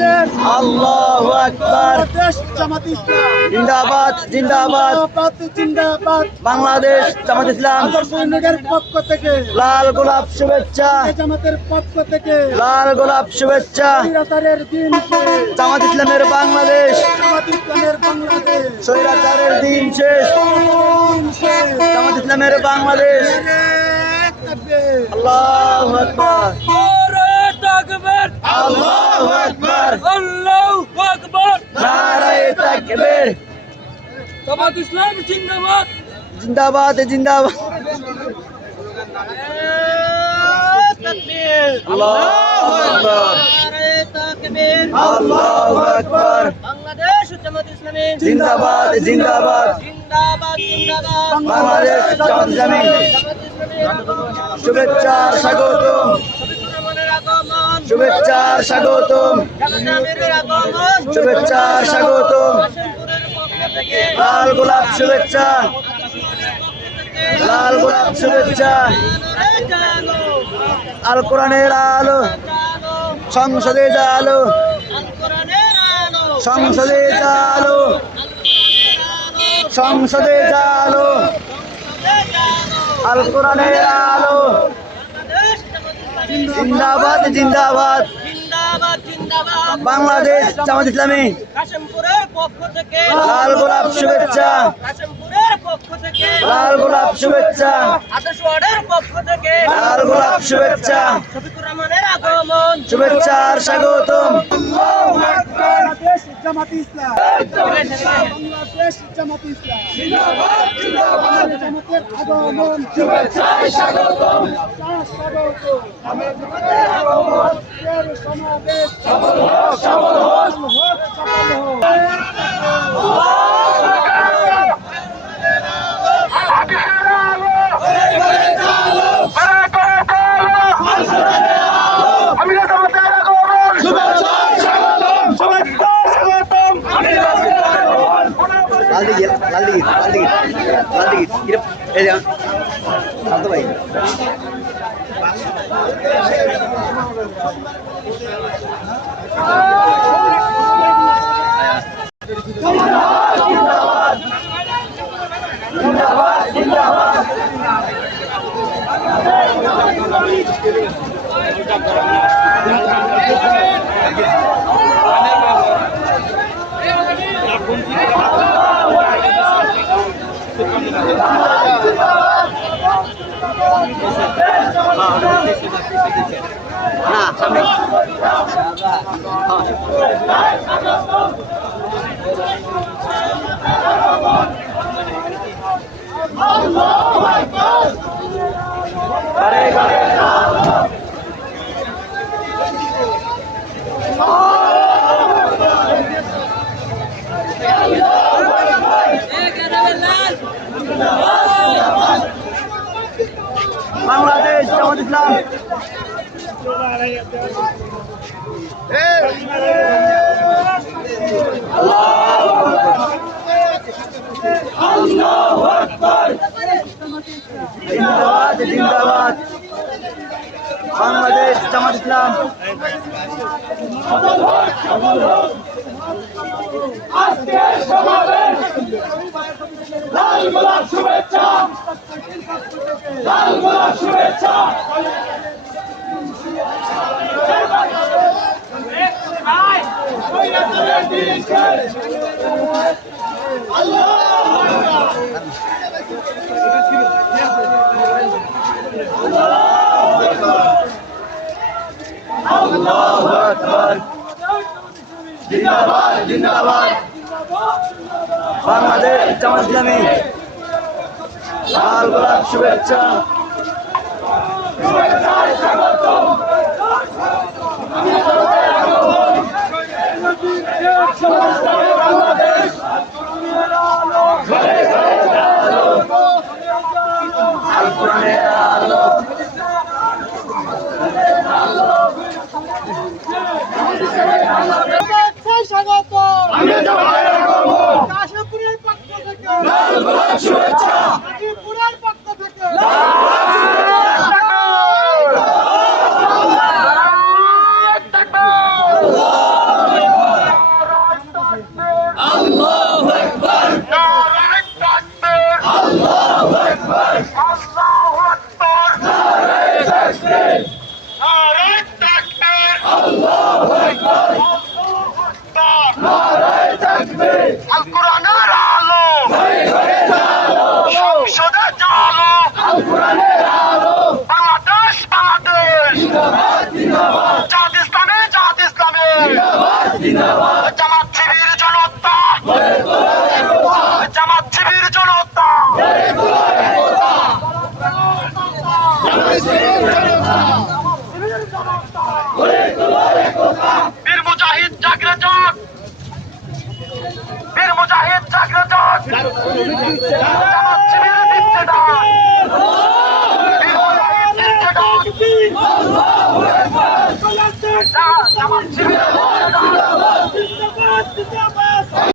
বাংলাদেশ আল্লাহু আকবার। বাংলাদেশ জামাত ইসলাম জিন্দাবাদ জিন্দাবাদ। জিন্দাবাদ বাংলাদেশ জামাত ইসলাম আদর্শ ইউনিটের পক্ষ থেকে লাল গোলাপ শুভেচ্ছা, জামাতের পক্ষ থেকে লাল গোলাপ শুভেচ্ছা। স্বৈরাচারের দিন শেষ, জামাত ইসলামের বাংলাদেশ, জামাত ইসলামের বাংলাদেশ স্বৈরাচারের দিন শেষ। দিন শেষ। জামাত ইসলামের বাংলাদেশ। নারে তাকবীর। আল্লাহু আকবার নারে তাকবীর, আল্লাহু আকবার আল্লাহু আকবার। নারায়ে তাকবীর। জামাত ইসলাম জিন্দাবাদ। জিন্দাবাদ জিন্দাবাদ। আল্লাহু আকবার আল্লাহু আকবার। বাংলাদেশ জামাত ইসলামী জিন্দাবাদ জিন্দাবাদ। জিন্দাবাদ জিন্দাবাদ। বাংলাদেশ জামাত ইসলামী শুভেচ্ছা স্বাগতম, শুভেচ্ছা স্বাগতম, শুভেচ্ছা স্বাগতম। লাল গোলাপ শুভেচ্ছা, লাল গোলাপ শুভেচ্ছা। আল কোরআনের আলো, সংসদে আলো, সংসদে আলো, সংসদে আলো। আল কোরআনের আলো। জিন্দাবাদ জিন্দাবাদ। জিন্দাবাদ জিন্দাবাদ। বাংলাদেশ জামাত ইসলামী কাশিমপুরের পক্ষ থেকে লাল গোলাপ শুভেচ্ছা, কাশিমপুরের পক্ষ থেকে লাল গোলাপ শুভেচ্ছা, আদর্শ ওয়ার্ডের পক্ষ থেকে লাল গোলাপ শুভেচ্ছা, শফিকুর রহমানের আগমন। শুভেচ্ছার স্বাগতম। বাংলাদেশ জামাত ইসলাম, বাংলাদেশ জামাত ইসলাম, জামাতের আগমন, শুভেচ্ছায় স্বাগতম, স্বাগতম। আজকের সমাবেশ সফল হোক, সফল হোক, সফল হোক। লাল দিকে লাল দিকে লাল দিকে লাল দিকে এই যা তো ভাই। না সামনে বাংলাদেশ জামাত ইসলাম আল্লাহু আকবার। জিন্দাবাদ জিন্দাবাদ। বাংলাদেশ জামাত ইসলাম আজকের সমাবেশ লাল গোলাপ শুভেচ্ছা, লাল গোলাপ শুভেচ্ছা। আল্লাহু আকবার। জিন্দাবাদ জিন্দাবাদ। বাংলাদেশ জামাত ইসলামী লাল গোলাপ শুভেচ্ছা, শুভেচ্ছায় স্বাগতম। বাংলাদেশ ঘরে ঘরে আলো, আল কোরআনের আলো। স্বাগত আমি জামাতের আগমন, কাশীপুরের পক্ষ থেকে লাল গোলাপ শুভেচ্ছা, কাশীপুরের পক্ষ থেকে আল্লাহু জামাত শিবির জনতা, জামাত শিবির জনতা, বীর মুজাহিদ জাগরে জাগ, বীর মুজাহিদ জাগরে জাগ, জামাত শিবির দিচ্ছে ডাক, বীর মুজাহিদ দিচ্ছে ডাক, জামাত শিবির দিচ্ছে ডাক।